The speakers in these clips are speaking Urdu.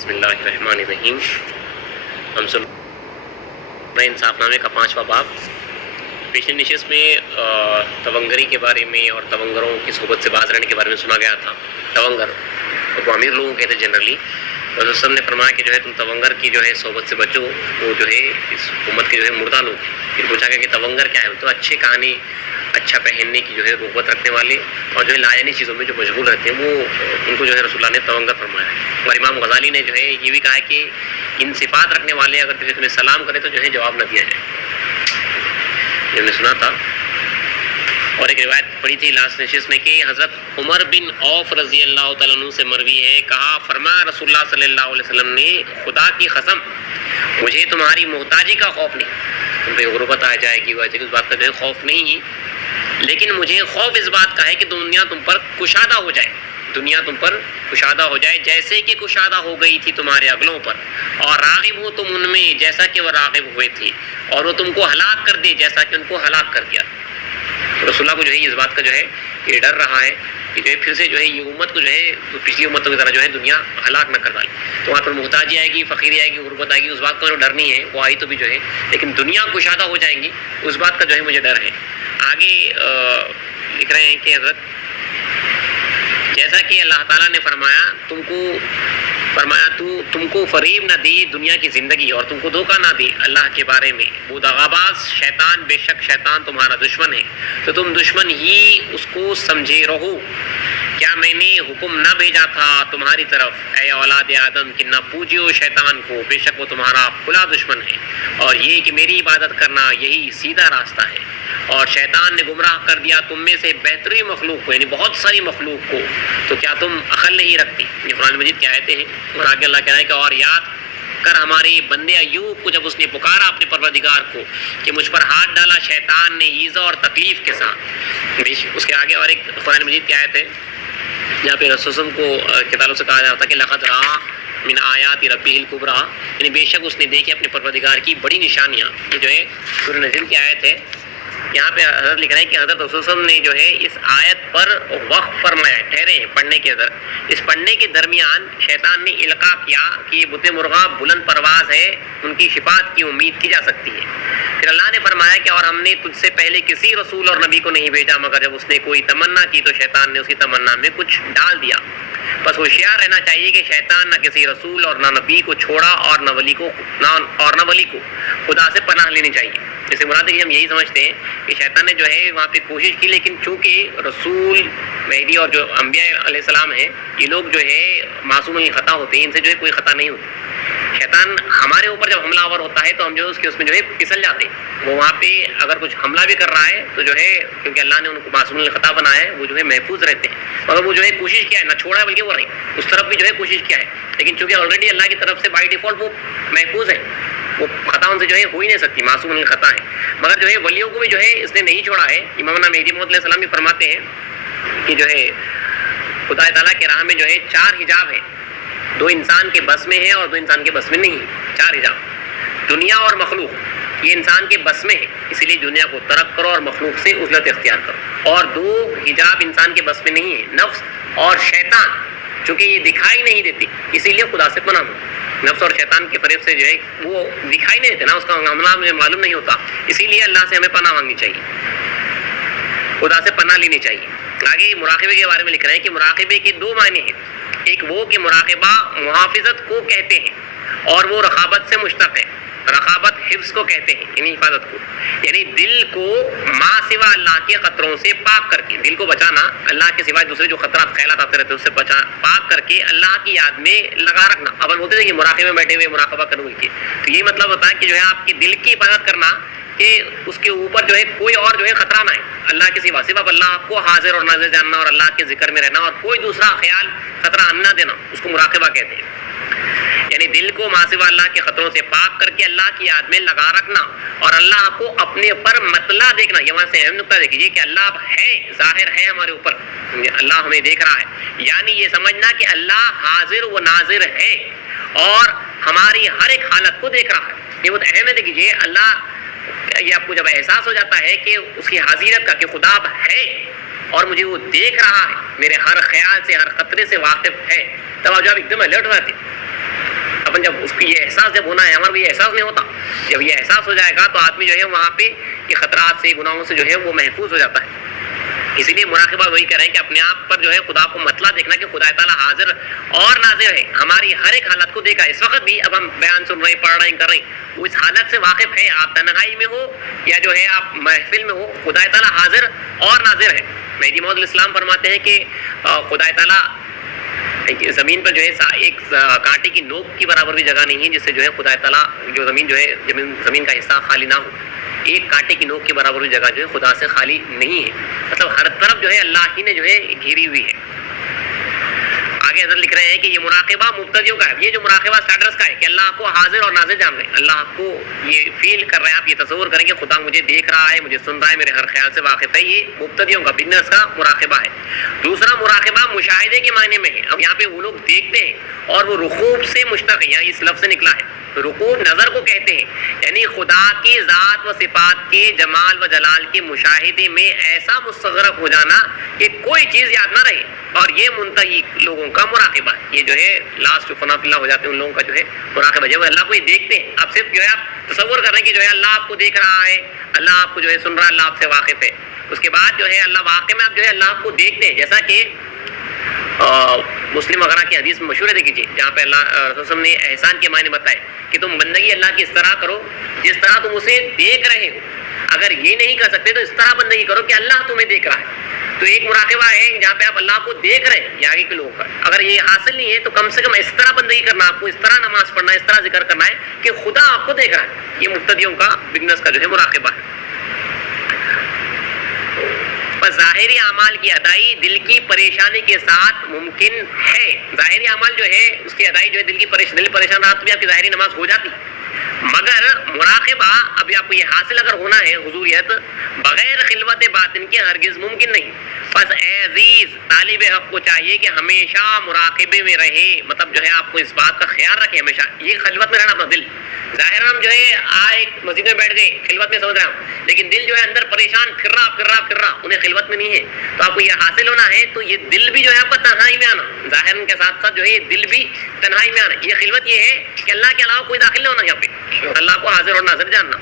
بسم اللہ الرحمن الرحیم. ہم سن رہے انصاف نامے کا 5واں باب. پچھلی نشست میں تونگری کے بارے میں اور تونگروں کی صحبت سے باز رہنے کے بارے میں سنا گیا تھا. تونگر وہ امیر لوگوں کہتے ہیں جنرلی. رسول صلی اللہ علیہ وسلم نے فرمایا کہ جو ہے تم تونگر کی جو ہے صحبت سے بچو, وہ جو ہے اس امت کے جو ہے مردہ لوگ. پھر پوچھا گیا کہ تونگر کیا ہے, تو اچھے کہانی اچھا پہننے کی جو ہے رغبت رکھنے والے اور جو ہے لایانی چیزوں میں جو مشغول رہتے ہیں, وہ ان کو جو ہے رسول اللہ نے تونگر فرمایا. اور امام غزالی نے جو ہے یہ بھی کہا ہے کہ ان صفات رکھنے والے اگر تمہیں سلام کرے تو جو ہے جواب نہ دیا جائے. یہ ہم نے سنا تھا. اور ایک روایت پڑھی تھی لاسٹ نشست میں کہ حضرت عمر بن عوف رضی اللہ تعالیٰ عنہ سے مروی ہے, کہا فرمایا رسول اللہ صلی اللہ علیہ وسلم نے, خدا کی قسم مجھے تمہاری محتاجی کا خوف نہیں, تم پہ غربت آ جائے گی اس بات کا جو ہے خوف نہیں, لیکن مجھے خوف اس بات کا ہے کہ دنیا تم پر کشادہ ہو جائے, دنیا تم پر کشادہ ہو جائے جیسے کہ کشادہ ہو گئی تھی تمہارے اگلوں پر, اور راغب ہو تم ان میں جیسا کہ وہ راغب ہوئے تھے, اور وہ تم کو ہلاک کر دے جیسا کہ ان کو ہلاک کر دیا. رسول اللہ کو جو ہے اس بات کا جو ہے یہ ڈر رہا ہے کہ جو ہے پھر سے جو ہے یہ امت کو جو ہے پچھلی امتوں کی طرح جو ہے دنیا ہلاک نہ کر ڈالے. تو وہاں پر محتاجی آئے گی, فقیری آئے گی, غربت آئے گی, اس بات کا ڈر نہیں ہے, وہ آئی تو بھی جو ہے, لیکن دنیا کشادہ ہو جائیں گی اس بات کا جو ہے مجھے ڈر ہے. آگے لکھ رہے ہیں کہ حضرت جیسا کہ اللہ تعالیٰ نے فرمایا تم کو فریب نہ دی دنیا کی زندگی اور تم کو دھوکہ نہ دی اللہ کے بارے میں. وہ دغاباز شیطان, بے شک شیطان تمہارا دشمن ہے, تو تم دشمن ہی اس کو سمجھے رہو. کیا میں نے حکم نہ بھیجا تھا تمہاری طرف اے اولاد آدم کہ نہ پوجیو شیطان کو, بے شک وہ تمہارا کھلا دشمن ہے, اور یہ کہ میری عبادت کرنا یہی سیدھا راستہ ہے. اور شیطان نے گمراہ کر دیا تم میں سے بہترین مخلوق کو, یعنی بہت ساری مخلوق کو, تو کیا تم عقل نہیں رکھتی. یہ قرآن مجید کی آیتیں ہیں. اور آگے اللہ کہہ رہا ہے کہ اور یاد کر ہمارے بندے ایوب کو جب اس نے پکارا اپنے پروردگار کو کہ مجھ پر ہاتھ ڈالا شیطان نے ایذا اور تکلیف کے ساتھ. اس کے آگے اور ایک قرآن مجید کی آیت ہے جہاں پہ رسول کو کتابوں سے کہا جاتا ہے کہ لقد رأى من آیات ربہ الکبریٰ, یعنی بے شک اس نے دیکھی اپنے پروردگار کی بڑی نشانیاں. یہ جو ہے سورہ نجم کی آیت ہے. یہاں پہ حضرت لکھ رہے ہیں کہ حضرت رسول صلی اللہ علیہ وسلم نے جو ہے اس آیت پر وقف فرمایا, ٹھہرے ہیں پڑھنے کے اندر. اس پڑھنے کے درمیان شیطان نے القاء کیا کہ یہ بت مرغا بلند پرواز ہے, ان کی شفاعت کی امید کی جا سکتی ہے. پھر اللہ نے فرمایا کہ اور ہم نے تجھ سے پہلے کسی رسول اور نبی کو نہیں بھیجا مگر جب اس نے کوئی تمنا کی تو شیطان نے اس کی تمنا میں کچھ ڈال دیا. بس ہوشیار رہنا چاہیے کہ شیطان نہ کسی رسول اور نہ نبی کو چھوڑا اور نہ ولی کو خدا سے پناہ لینی چاہیے. جیسے مراد ہے کہ ہم یہی سمجھتے ہیں کہ شیطان نے جو ہے وہاں پہ کوشش کی, لیکن چونکہ رسول مہدی اور جو انبیاء علیہ السلام ہیں یہ لوگ جو ہے معصوم خطا ہوتے ہیں, ان سے جو ہے کوئی خطا نہیں ہوتی. شیطان ہمارے اوپر جب حملہ آور ہوتا ہے تو ہم جو ہے اس میں جو ہے پھسل جاتے ہیں. وہ وہاں پہ اگر کچھ حملہ بھی کر رہا ہے تو جو ہے کیونکہ اللہ نے ان کو معصوم الخطا بنایا ہے, وہ جو ہے محفوظ رہتے ہیں. مگر وہ جو ہے کوشش کیا ہے, نہ چھوڑا ہے بلکہ وہ اس طرف بھی جو ہے کوشش کیا ہے, لیکن چونکہ آلریڈی اللہ کی طرف سے بائی ڈیفالٹ وہ محفوظ ہے, وہ خطا ان سے جو ہے ہو ہی نہیں سکتی, معصوم الخطا ہے. مگر جو ہے ولیوں کو بھی جو ہے اس نے نہیں چھوڑا ہے. امام مہدی موعود علیہ السلام بھی فرماتے ہیں کہ جو ہے خدا تعالیٰ کے راہ میں جو ہے 4 حجاب ہیں, 2 انسان کے بس میں ہیں اور 2 انسان کے بس میں نہیں. 4 حجاب, دنیا اور مخلوق, یہ انسان کے بس میں ہے, اسی لیے دنیا کو ترک کرو اور مخلوق سے عزلت اختیار کرو. اور 2 حجاب انسان کے بس میں نہیں ہے, نفس اور شیطان, چونکہ یہ دکھائی نہیں دیتی اسی لیے خدا سے پناہ. نفس اور شیطان کے فریب سے جو ہے وہ دکھائی نہیں دیتے نا, اس کا معاملہ مجھے معلوم نہیں ہوتا, اسی لیے اللہ سے ہمیں پناہ مانگنی چاہیے, خدا سے پناہ لینی چاہیے. آگے مراقبے کے بارے میں لکھ رہے ہیں کہ مراقبے کے 2 معنی ہیں. ایک وہ کہ مراقبہ محافظت کو کہتے ہیں اور وہ رقابت سے مشتق ہے. رقابت حفظ کو کہتے ہیں, یعنی حفاظت کو, یعنی دل کو ما سوا اللہ کے خطروں سے پاک کر کے, دل کو بچانا, اللہ کے سوا دوسرے جو خطرات خیالات آتے رہتے ہیں اس سے پاک کر کے اللہ کی یاد میں لگا رکھنا. اب ہم بولتے ہیں کہ مراقبے میں بیٹھے ہوئے مراقبہ کروں کے, تو یہی مطلب ہوتا ہے کہ جو ہے آپ کے دل کی حفاظت کرنا کہ اس کے اوپر جو ہے کوئی اور جو ہے خطرہ نہ ہے اللہ کے سوا. صرف اللہ آپ کو حاضر اور ناظر جاننا اور اللہ کے ذکر میں رہنا اور کوئی دوسرا خیال خطرہ نہ دینا, اس کو مراقبہ کہتے ہیں. یعنی دل کو ما سوا اللہ کے خطروں سے پاک کر کے اللہ کی یاد میں لگا رکھنا اور اللہ کو اپنے پر مطلع دیکھنا. یہ وہاں سے اہم نقطہ دیکھیے کہ اللہ اب ہے, ظاہر ہے ہمارے اوپر, اللہ ہمیں دیکھ رہا ہے. یعنی یہ سمجھنا کہ اللہ حاضر و ناظر ہے اور ہماری ہر ایک حالت کو دیکھ رہا ہے. یہ بہت اہم ہے. دیکھیے اللہ, یہ آپ کو جب احساس ہو جاتا ہے کہ اس کی حاضریت کا, کہ خدا اب ہے اور مجھے وہ دیکھ رہا ہے, میرے ہر خیال سے ہر خطرے سے واقف ہے, تب آپ جب ایک دم الرٹ ہو جاتے. اپن جب اس کو یہ احساس جب ہونا ہے، ہمارا یہ احساس نہیں ہوتا، جب یہ احساس ہو جائے گا تو آدمی جو ہے وہاں پہ یہ خطرات سے، گناہوں سے جو ہے وہ محفوظ ہو جاتا ہے۔ اسی لیے مراقبہ وہی کر رہے ہیں کہ اپنے آپ پر جو ہے خدا کو مطلع دیکھنا کہ خدا تعالیٰ حاضر اور ناظر ہے، ہماری ہر ایک حالت کو دیکھا۔ اس وقت بھی اب ہم بیان سن رہے ہیں، پڑھ رہے ہیں، کر رہے ہیں، وہ اس حالت سے واقف ہے، آپ تنہائی میں ہو یا جو ہے آپ محفل میں ہو، خدا تعالیٰ حاضر اور ناظر ہے۔ مہدی موعود علیہ السلام فرماتے ہیں کہ خدا تعالیٰ زمین پر جو ہے ایک کانٹے کی نوک کی برابر بھی جگہ نہیں ہے جس سے جو ہے خدا تعالیٰ جو زمین جو ہے زمین کا حصہ خالی نہ ہو، ایک کانٹے کی نوک کی برابر بھی جگہ جو ہے خدا سے خالی نہیں ہے، مطلب ہر طرف جو ہے اللہ ہی نے جو ہے گھیری ہوئی ہے۔ آگے حضرت لکھ رہے ہیں کہ یہ مراقبہ مبتدیوں کا ہے، یہ جو مراقبہ اسٹارٹرز کا ہے کہ اللہ کو حاضر اور ناظر جان رہے ہیں، اللہ کو یہ فیل کر رہے ہیں، آپ یہ تصور کریں کہ خدا مجھے دیکھ رہا ہے، مجھے سن رہا ہے، میرے ہر خیال سے واقف ہے، یہ مبتدیوں کا، بگنرز کا مراقبہ ہے۔ دوسرا مراقبہ مشاہدے کے معنی میں ہے، اب یہاں پہ وہ لوگ دیکھتے ہیں اور وہ رقوب سے مشتق ہے، یہاں اس لفظ سے نکلا ہے، رقوب نظر کو کہتے ہیں، یعنی خدا کی ذات و صفات کے جمال و جلال کے مشاہدے میں ایسا مستغرق ہو جانا کہ کوئی چیز یاد نہ رہے، اور یہ منتہی لوگوں کا مراقبہ ہے، یہ جو ہے لاسٹ فنا فی اللہ ہو جاتے ہیں ان لوگوں کا جو ہے مراقبہ، جب اللہ کو یہ دیکھتے ہیں، آپ صرف جو ہے آپ تصور کر رہے ہیں کہ جو ہے اللہ آپ کو دیکھ رہا ہے، اللہ آپ کو جو ہے سن رہا ہے، اللہ آپ سے واقف ہے، اس کے بعد جو ہے اللہ واقع میں آپ جو ہے اللہ کو دیکھتے ہیں، جیسا کہ مسلم وغیرہ کی حدیث میں مشہور ہے، دیکھیے جہاں پہ اللہ رسول صلی اللہ علیہ وسلم نے احسان کے معنی بتائے کہ تم بندگی اللہ کی اس طرح کرو جس طرح تم اسے دیکھ رہے ہو، اگر یہ نہیں کر سکتے تو اس طرح بندگی کرو کہ اللہ تمہیں دیکھ رہا ہے۔ تو ایک مراقبہ ہے جہاں پہ آپ اللہ کو دیکھ رہے ہیں یا آگے کے لوگوں کا، اگر یہ حاصل نہیں ہے تو کم سے کم اس طرح بندگی کرنا، آپ کو اس طرح نماز پڑھنا ہے، اس طرح ذکر کرنا ہے کہ خدا آپ کو دیکھ رہا ہے، یہ مبتدیوں کا، بگنرز کا جو ہے مراقبہ ہے۔ پر ظاہری اعمال کی ادائی دل کی پریشانی کے ساتھ ممکن ہے، ظاہری اعمال جو ہے اس کی ادائی جو ہے دل پریشان رہا تو بھی آپ کی ظاہری نماز ہو جاتی، مگر مراقبہ ابھی آپ کو یہ حاصل اگر ہونا ہے حضوریت بغیر خلوت باطن کے ہرگز ممکن نہیں۔ بس اے عزیز طالب حق کو چاہیے کہ ہمیشہ مراقبے میں رہے، مطلب جو ہے آپ کو اس بات کا خیال رکھے، ہمیشہ یہ خلوت میں رہنا اپنا دل، ظاہر ہم جو ہے آئے مسجد میں بیٹھ گئے خلوت میں سمجھ رہے ہیں، لیکن دل جو ہے اندر پریشان پھر رہا انہیں خلوت میں نہیں ہے، تو آپ کو یہ حاصل ہونا ہے تو یہ دل بھی جو ہے آپ کا تنہائی میں آنا، ظاہر کے ساتھ ساتھ جو ہے یہ دل بھی تنہائی میں آنا، یہ خلوت یہ ہے کہ اللہ کے علاوہ کوئی داخل نہیں ہونا یہاں پہ، اللہ کو حاضر اور ناظر جاننا۔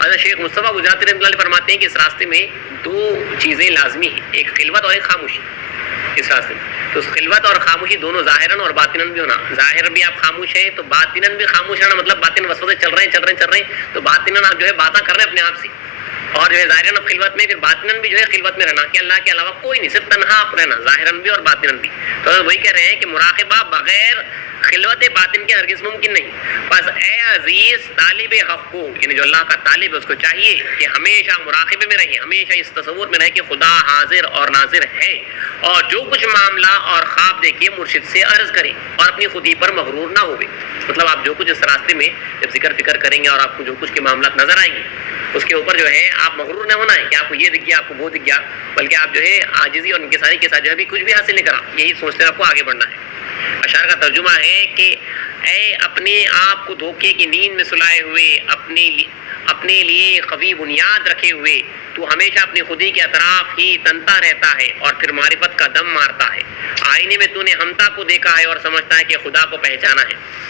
حضرت شیخ مصطفیٰ گجراتی رحمۃ اللہ علیہ فرماتے ہیں کہ اس راستے میں دو چیزیں لازمی ہیں، ایک خلوت اور ایک خاموشی، اس راستے میں تو خلوت اور خاموشی دونوں ظاہراً اور باطناً بھی ہونا، ظاہر بھی آپ خاموش ہیں تو باطناً بھی خاموش رہنا، مطلب باطن وسوسے چل رہے ہیں تو باطناً آپ جو ہے باتیں کر رہے ہیں اپنے آپ سے، اور جو ہے ظاہراً اب خلوت میں، پھر باطناً بھی جو ہے خلوت میں رہنا کہ اللہ کے علاوہ کوئی نہیں، صرف تنہا آپ رہنا، ظاہراً بھی اور باطناً بھی۔ تو وہی کہہ رہے ہیں کہ مراقبہ بغیر خلوت باطن کے ہرگز ممکن نہیں۔ بس اے عزیز طالب حق کو، یعنی جو اللہ کا طالب ہے اس کو چاہیے کہ ہمیشہ مراقبے میں رہے، ہمیشہ اس تصور میں رہے کہ خدا حاضر اور ناظر ہے، اور جو کچھ معاملہ اور خواب دیکھے مرشد سے عرض کریں اور اپنی خودی پر مغرور نہ ہوئے، مطلب آپ جو کچھ اس راستے میں جب ذکر فکر کریں گے اور آپ کو جو کچھ کے معاملات نظر آئیں گے اس کے اوپر جو ہے آپ مغرور نہ ہونا ہے کہ آپ کو یہ دکھ گیا، آپ کو وہ دکھ گیا، بلکہ آپ جو ہے عاجزی اور انکساری کے ساتھ جو ہے بھی کچھ بھی حاصل نہیں کرا، یہی سوچتے آپ کو آگے بڑھنا ہے۔ اشعار کا ترجمہ ہے کہ اے اپنے آپ کو دھوکے کی نیند میں سلائے ہوئے، اپنے لیے قوی بنیاد رکھے ہوئے، تو ہمیشہ اپنی خودی کے اطراف ہی تنتا رہتا ہے اور پھر معرفت کا دم مارتا ہے۔ آئینے میں تو نے ہمتا کو دیکھا ہے اور سمجھتا ہے کہ خدا کو پہچانا ہے۔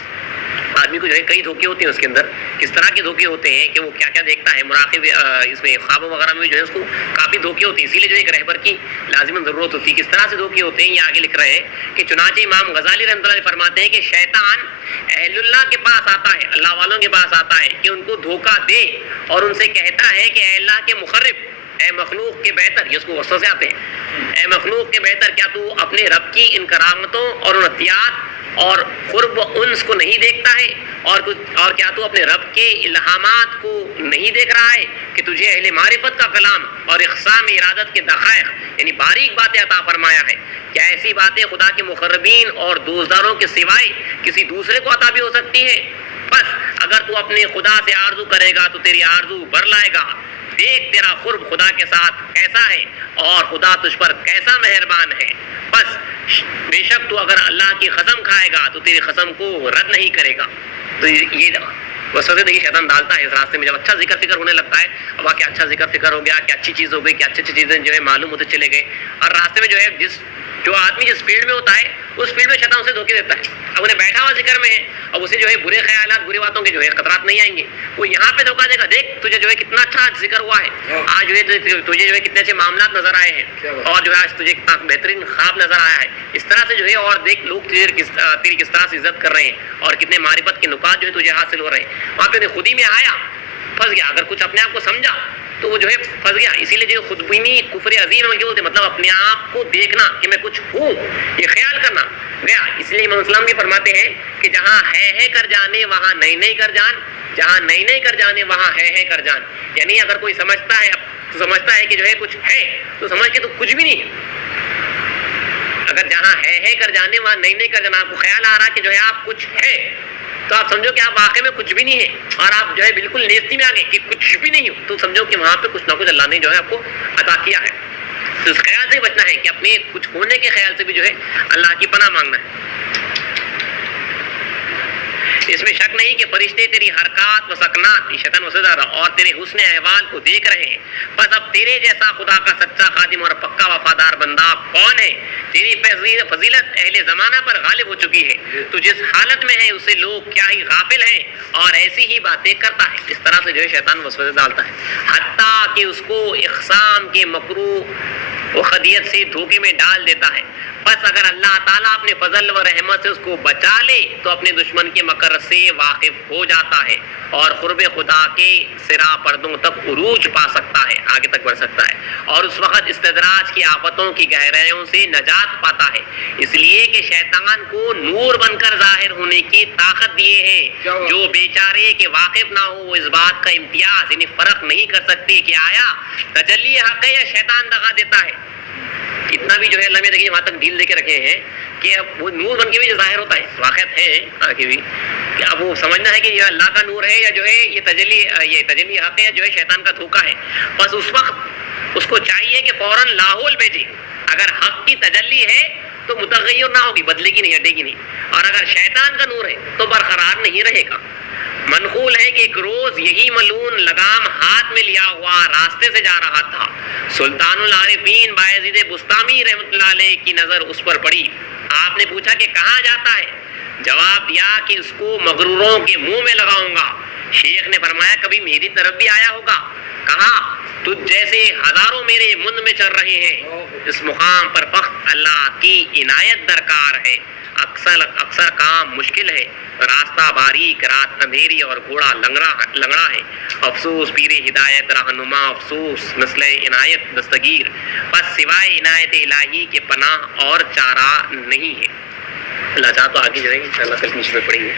آدمی کو جو ہے کئی دھوکے ہوتے ہیں اس کے اندر، کس طرح کے دھوکے ہوتے ہیں کہ وہ کیا کیا دیکھتا ہے، مراقب اس میں خوابوں وغیرہ میں جو ہے اس کو کافی دھوکے ہوتے ہیں، اسی لیے جو ایک رہبر کی لازماً ضرورت ہوتی ہے۔ کس طرح سے دھوکے ہوتے ہیں یہ آگے لکھ رہے ہیں کہ چنانچہ امام غزالی رحمۃ اللہ علیہ فرماتے ہیں کہ شیطان اہل اللہ کے پاس آتا ہے، اللہ والوں کے پاس آتا ہے کہ ان کو دھوکہ دے اور ان سے کہتا ہے کہ اے اللہ کے مخرب، اے مخلوق کے بہتر، یہ اس کو وسوسے آتے ہیں، اے مخلوق کے بہتر، کیا تو اپنے رب کی ان کرامتوں اور ان عطیات اور قرب و انس کو نہیں دیکھتا ہے، اور کیا تو اپنے رب کے الہامات کو نہیں دیکھ رہا ہے کہ تجھے اہل معرفت کا کلام اور اقسام ارادت کے دقائق یعنی باریک باتیں عطا فرمایا ہے، کیا ایسی باتیں خدا کے مقربین اور دوستداروں کے سوائے کسی دوسرے کو عطا بھی ہو سکتی ہیں؟ بس اگر تو اپنے خدا سے آرزو کرے گا تو تیری آرزو بر لائے گا، دیکھ تیرا قرب خدا کے ساتھ کیسا ہے اور خدا تجھ پر کیسا مہربان ہے، بس بے شک تو اگر اللہ کی قسم کھائے گا تو تیری قسم کو رد نہیں کرے گا۔ تو یہ وسوسے دیکھیے شیطان ڈالتا ہے اس راستے میں، جب اچھا ذکر فکر ہونے لگتا ہے، اب کیا اچھا ذکر فکر ہو گیا، کیا اچھی چیز ہو گئی، کیا اچھی اچھی چیزیں جو ہے معلوم ہوتے چلے گئے، اور راستے میں جو ہے جس جو آدمی جس فیلڈ میں ہوتا ہے اس فیلڈ میں شیطان اسے دھوکے دیتا ہے. اب انہیں بیٹھا ہوا ذکر میں ہے، اب اسے جو ہے برے خیالات بری باتوں کے جو ہے خطرات نہیں آئیں گے. وہ یہاں پہ دھوکہ دے گا، دیکھ تجھے جو ہے کتنا اچھا ذکر ہوا ہے آج، جو ہے تجھے جو ہے کتنے اچھے معاملات نظر آئے ہیں، اور جو ہے آج تجھے کتنا بہترین خواب نظر آیا ہے. اس طرح سے جو ہے، اور دیکھ لوگ تیری کس طرح سے عزت کر رہے ہیں، اور کتنے معرفت کے نکات جو ہے تجھے حاصل ہو رہے ہیں. وہاں پہ خود ہی میں آیا، پھنس گیا. اگر کچھ اپنے آپ کو سمجھا تو وہ جو ہے پھنس گیا. اسی لیے جو خود بینی کفر عظیم ہے، مطلب اپنے آپ کو دیکھنا کہ میں کچھ ہوں، یہ خیال کرنا گیا. اس لیے امام اسلام بھی فرماتے ہیں کہ جہاں ہے کر جانے وہاں نہیں کر جان، جہاں نہیں کر جانے وہاں ہے کر جان. یعنی اگر کوئی سمجھتا ہے کہ جو ہے کچھ ہے تو سمجھ کے تو کچھ بھی نہیں ہے. اگر جہاں ہے کر جانے وہاں نہیں کر جانا، آپ کو خیال آ رہا کہ جو ہے آپ کچھ ہے، تو آپ سمجھو کہ آپ واقع میں کچھ بھی نہیں ہے، اور آپ جو ہے بالکل نیستی میں آ گئے کہ کچھ بھی نہیں ہو، تو سمجھو کہ وہاں پہ کچھ نہ کچھ اللہ نے جو ہے آپ کو عطا کیا ہے. تو اس خیال سے بچنا ہے کہ اپنے کچھ ہونے کے خیال سے بھی جو ہے اللہ کی پناہ مانگنا ہے. اس میں شک نہیں کہ فرشتے تیری حرکات و سکنات عشتاً و سزا اور تیرے حسن احوال کو دیکھ رہے ہیں. بس اب تیرے جیسا خدا کا سچا خادم اور پکا وفادار بندہ کون ہے؟ تیری فضیلت اہل زمانہ پر غالب ہو چکی ہے. تو جس حالت میں ہے اسے لوگ کیا ہی غافل ہیں، اور ایسی ہی باتیں کرتا ہے. اس طرح سے جو ہے شیطان وسوسے ڈالتا ہے، حتیٰ کہ اس کو اقسام کے مکروہ و خدیت سے دھوکے میں ڈال دیتا ہے. بس اگر اللہ تعالیٰ اپنے فضل و رحمت سے اس کو بچا لے تو اپنے دشمن کے مکر سے واقف ہو جاتا ہے، اور قرب خدا کے سرا پردوں تک عروج پا سکتا ہے، آگے تک بڑھ سکتا ہے، اور اس وقت استدراج کی آفتوں کی گہرائیوں سے نجات پاتا ہے. اس لیے کہ شیطان کو نور بن کر ظاہر ہونے کی طاقت دیے ہیں. جو بیچارے کے واقف نہ ہو وہ اس بات کا امتیاز یعنی فرق نہیں کر سکتے کہ آیا تجلی حق ہے یا شیطان دغا دیتا ہے. اتنا بھی جو ہے اللہ میں دیکھیے وہاں تک ڈھیل دے کے رکھے ہیں کہ اب وہ نور بن کے بھی جو ظاہر ہوتا ہے، واقعات ہے آگے بھی کہ اب وہ سمجھنا ہے کہ یہ اللہ کا نور ہے یا جو ہے یہ تجلی حق ہے یا جو ہے شیطان کا دھوکہ ہے. بس اس وقت اس کو چاہیے کہ فوراً لاحول بھیجے. اگر حق کی تجلی ہے تو متغیر نہ ہوگی، بدلے گی نہیں، ہٹے گی نہیں، اور اگر شیطان کا نور ہے تو برقرار نہیں رہے گا. منقول ہے کہ ایک روز یہی ملعون لگام ہاتھ میں لیا ہوا راستے سے جا رہا تھا. سلطان العارفین بایزید بسطامی رحمۃ اللہ علیہ کی نظر اس پر پڑی. آپ نے پوچھا کہ کہاں جاتا ہے؟ جواب دیا کہ اس کو مغروروں کے منہ میں لگاؤں گا. شیخ نے فرمایا کبھی میری طرف بھی آیا ہوگا؟ کہا تجھ جیسے ہزاروں میرے مند میں چل رہے ہیں. اس مقام پر فقط اللہ کی عنایت درکار ہے. اکثر کام مشکل ہے، راستہ باریک، رات اندھیری اور گھوڑا لنگڑا ہے. افسوس پیر ہدایت رہنما، افسوس نسل عنایت دستگیر. بس سوائے عنایت الہی کے پناہ اور چارہ نہیں ہے. اللہ چاہ تو آگے جو ہے انشاءاللہ کل نیچے پہ پڑیں گے.